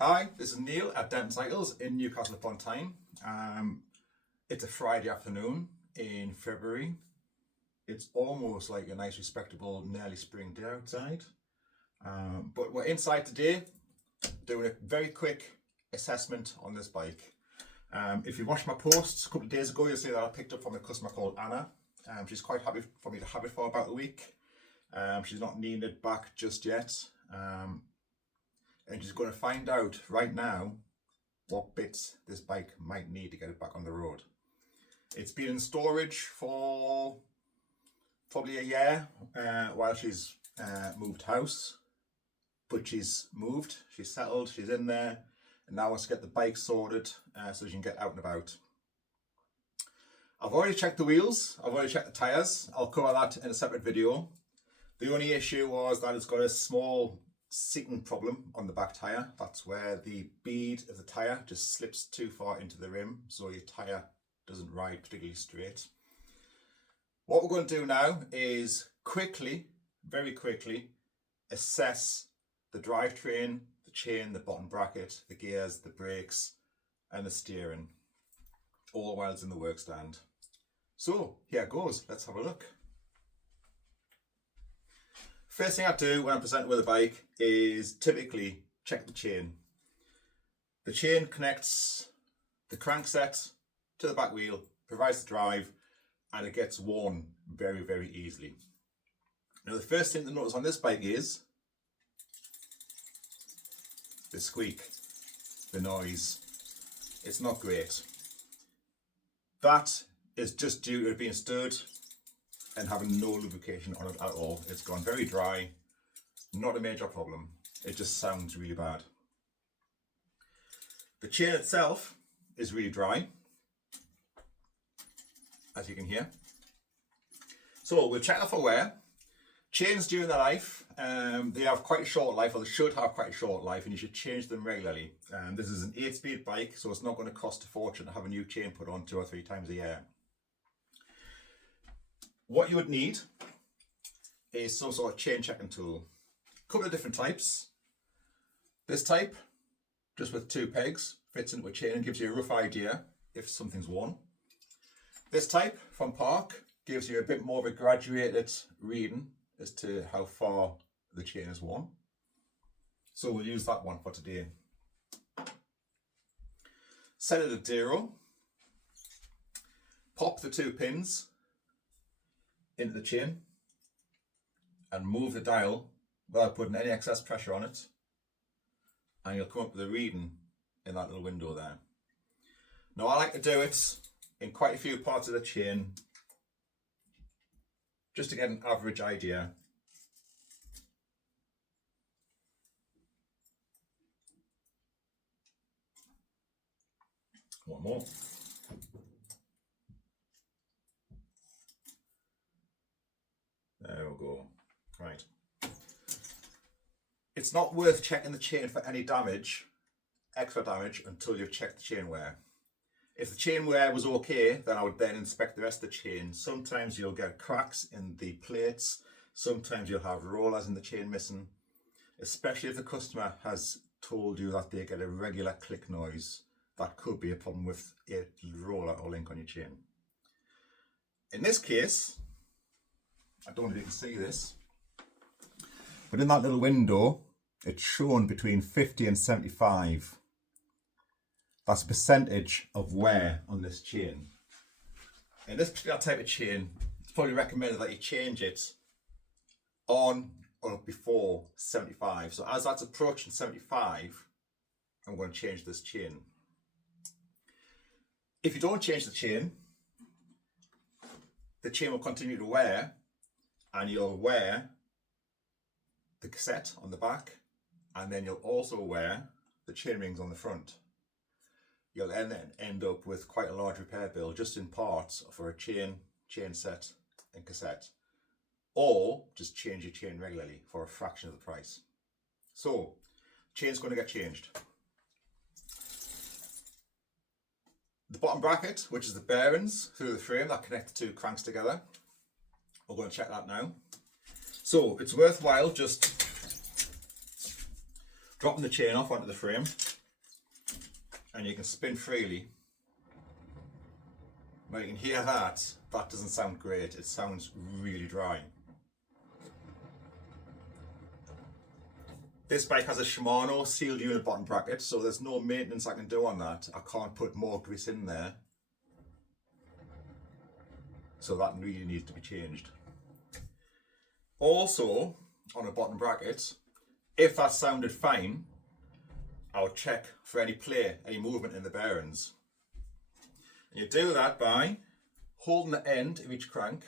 Hi, this is Neil at Denton Cycles in Newcastle upon Tyne. It's a Friday afternoon in February. It's almost like a nice, respectable, nearly spring day outside. But we're inside today doing a very quick assessment on this bike. If you watched my posts a couple of days ago, you'll see that I picked up from a customer called Anna. She's quite happy for me to have it for about a week. She's not needing it back just yet. And she's going to find out right now what bits this bike might need to get it back on the road. It's been in storage for probably a year while she's moved house, but she's moved, she's settled, she's in there, and now wants to get the bike sorted so she can get out and about. I've already checked the wheels, I've already checked the tyres. I'll cover that in a separate video. The only issue was that it's got a small seating problem on the back tyre. That's where the bead of the tyre just slips too far into the rim, so your tyre doesn't ride particularly straight. What we're going to do now is very quickly assess the drivetrain, the chain, the bottom bracket, the gears, the brakes and the steering, all while it's in the work stand. So here it goes, let's have a look. First thing I do when I'm presenting with a bike is typically check the chain. The chain connects the crankset to the back wheel, provides the drive, and it gets worn very, very easily. Now the first thing to notice on this bike is the squeak, the noise. It's not great. That is just due to it being stirred and having no lubrication on it at all. It's gone very dry, not a major problem. It just sounds really bad. The chain itself is really dry, as you can hear. So we'll check that for wear. Chains during their life, they have quite a short life, or they should have quite a short life, and you should change them regularly. This is an 8-speed bike, so it's not going to cost a fortune to have a new chain put on 2 or 3 times a year. What you would need is some sort of chain checking tool. A couple of different types. This type, just with 2 pegs, fits into a chain and gives you a rough idea if something's worn. This type from Park gives you a bit more of a graduated reading as to how far the chain is worn. So we'll use that one for today. Set it at 0. Pop the 2 pins into the chain and move the dial without putting any excess pressure on it, and you'll come up with a reading in that little window there. Now I like to do it in quite a few parts of the chain just to get an average idea. One more. There we go. Right. It's not worth checking the chain for any damage, extra damage, until you've checked the chain wear. If the chain wear was okay, then I would then inspect the rest of the chain. Sometimes you'll get cracks in the plates. Sometimes you'll have rollers in the chain missing, especially if the customer has told you that they get a regular click noise. That could be a problem with a roller or link on your chain. In this case, I don't know if you can see this, but in that little window, it's shown between 50 and 75. That's a percentage of wear on this chain. In this particular type of chain, it's probably recommended that you change it on or before 75. So as that's approaching 75, I'm going to change this chain. If you don't change the chain will continue to wear, and you'll wear the cassette on the back, and then you'll also wear the chain rings on the front. You'll then end up with quite a large repair bill just in parts for a chain set and cassette, or just change your chain regularly for a fraction of the price. So, chain's going to get changed. The bottom bracket, which is the bearings through the frame that connect the 2 cranks together, we're going to check that now. So it's worthwhile just dropping the chain off onto the frame, and you can spin freely. Now you can hear that. That doesn't sound great. It sounds really dry. This bike has a Shimano sealed unit bottom bracket, so there's no maintenance I can do on that. I can't put more grease in there. So that really needs to be changed. Also, on a bottom bracket, if that sounded fine, I would check for any play, any movement in the bearings. And you do that by holding the end of each crank.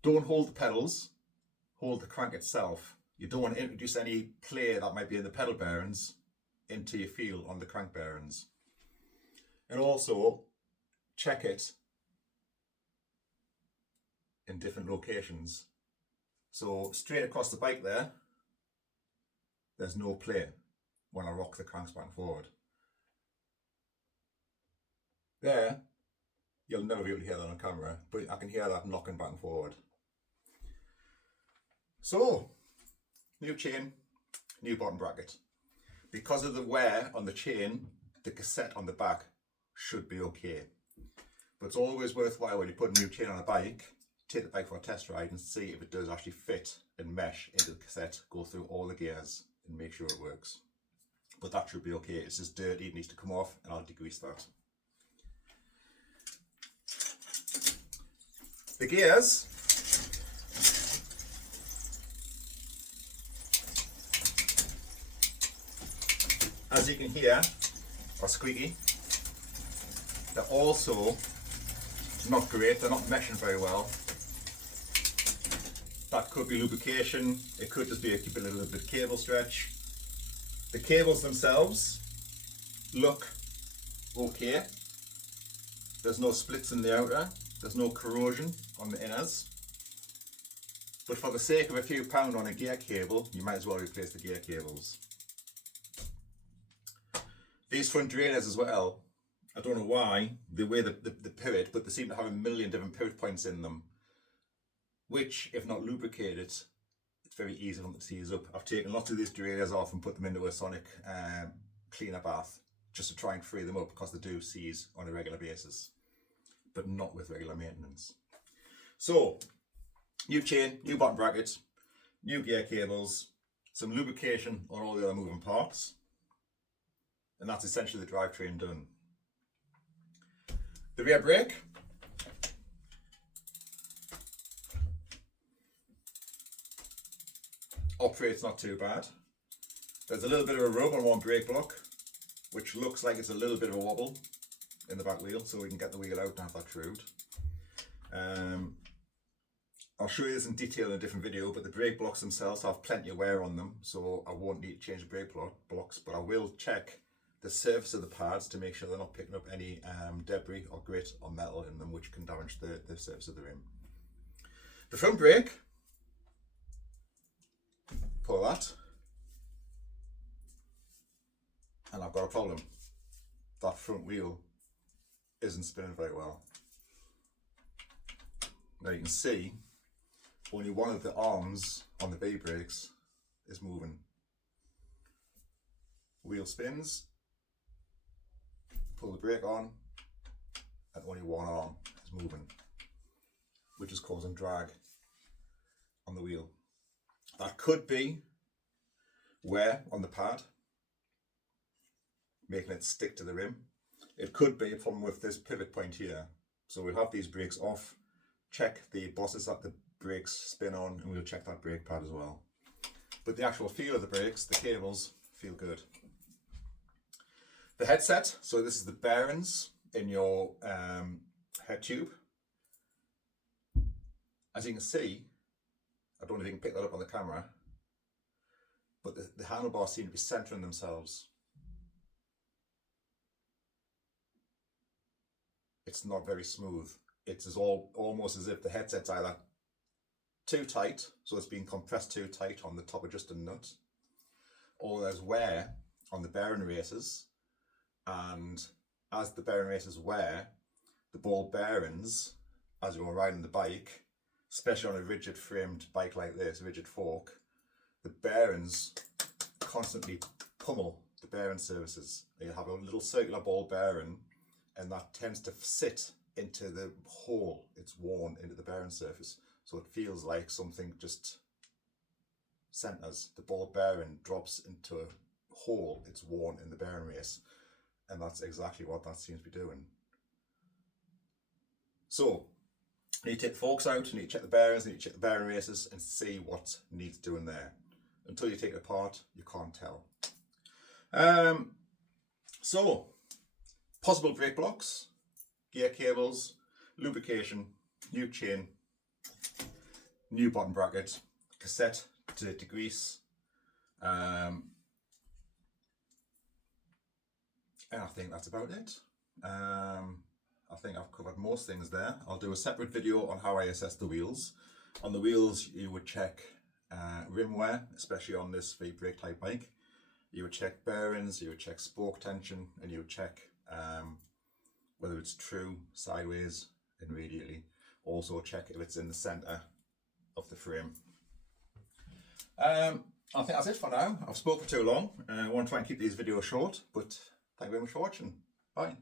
Don't hold the pedals, hold the crank itself. You don't want to introduce any play that might be in the pedal bearings into your feel on the crank bearings. And also check it in different locations. So straight across the bike there's no play when I rock the cranks back and forward. There, you'll never be able to hear that on camera, but I can hear that knocking back and forward. So, new chain, new bottom bracket. Because of the wear on the chain, the cassette on the back should be okay. But it's always worthwhile when you put a new chain on a bike, take the bike for a test ride and see if it does actually fit and mesh into the cassette, go through all the gears and make sure it works. But that should be okay. It's just dirty, it needs to come off, and I'll degrease that. The gears, as you can hear, are squeaky. They're also not great, they're not meshing very well. That could be lubrication, it could just be a little bit of cable stretch. The cables themselves look okay. There's no splits in the outer, there's no corrosion on the inners. But for the sake of a few pound on a gear cable, you might as well replace the gear cables. These front derailleurs as well, I don't know why, the way the pivot, but they seem to have a million different pivot points in them, which, if not lubricated, it's very easy for them to seize up. I've taken lots of these derailleurs off and put them into a sonic cleaner bath just to try and free them up, because they do seize on a regular basis, but not with regular maintenance. So, new chain, new bottom bracket, new gear cables, some lubrication on all the other moving parts, and that's essentially the drivetrain done. The rear brake, operates not too bad. There's a little bit of a rub on one brake block, which looks like it's a little bit of a wobble in the back wheel, so we can get the wheel out and have that trued. I'll show you this in detail in a different video, but the brake blocks themselves have plenty of wear on them, so I won't need to change the brake blocks, but I will check the surface of the pads to make sure they're not picking up any debris or grit or metal in them, which can damage the surface of the rim. The front brake, pull that, and I've got a problem. That front wheel isn't spinning very well. Now you can see only one of the arms on the V brakes is moving. Wheel spins, pull the brake on, and only one arm is moving, which is causing drag on the wheel. That could be wear on the pad, making it stick to the rim. It could be a problem with this pivot point here. So we'll have these brakes off, check the bosses that the brakes spin on, and we'll check that brake pad as well. But the actual feel of the brakes, the cables, feel good. The headset, so this is the bearings in your head tube. As you can see, I don't know if you can pick that up on the camera, but the handlebars seem to be centering themselves. It's not very smooth. It's almost as if the headset's either too tight, so it's being compressed too tight on the top adjusting nut, or there's wear on the bearing races, and as the bearing races wear, the ball bearings, as you're riding the bike, especially on a rigid framed bike like this, rigid fork, the bearings constantly pummel the bearing surfaces. You have a little circular ball bearing, and that tends to sit into the hole it's worn into the bearing surface. So it feels like something just centers. The ball bearing drops into a hole it's worn in the bearing race, and that's exactly what that seems to be doing. So you need to take the forks out, you need to check the bearings, you need to check the bearing races and see what needs doing there. Until you take it apart, you can't tell. So, possible brake blocks, gear cables, lubrication, new chain, new bottom bracket, cassette to grease, and I think that's about it. I think I've covered most things there. I'll do a separate video on how I assess the wheels. On the wheels, you would check rim wear, especially on this V-brake type bike. You would check bearings, you would check spoke tension, and you would check whether it's true, sideways, and radially. Also check if it's in the centre of the frame. I think that's it for now. I've spoken for too long. I want to try and keep these videos short, but thank you very much for watching. Bye.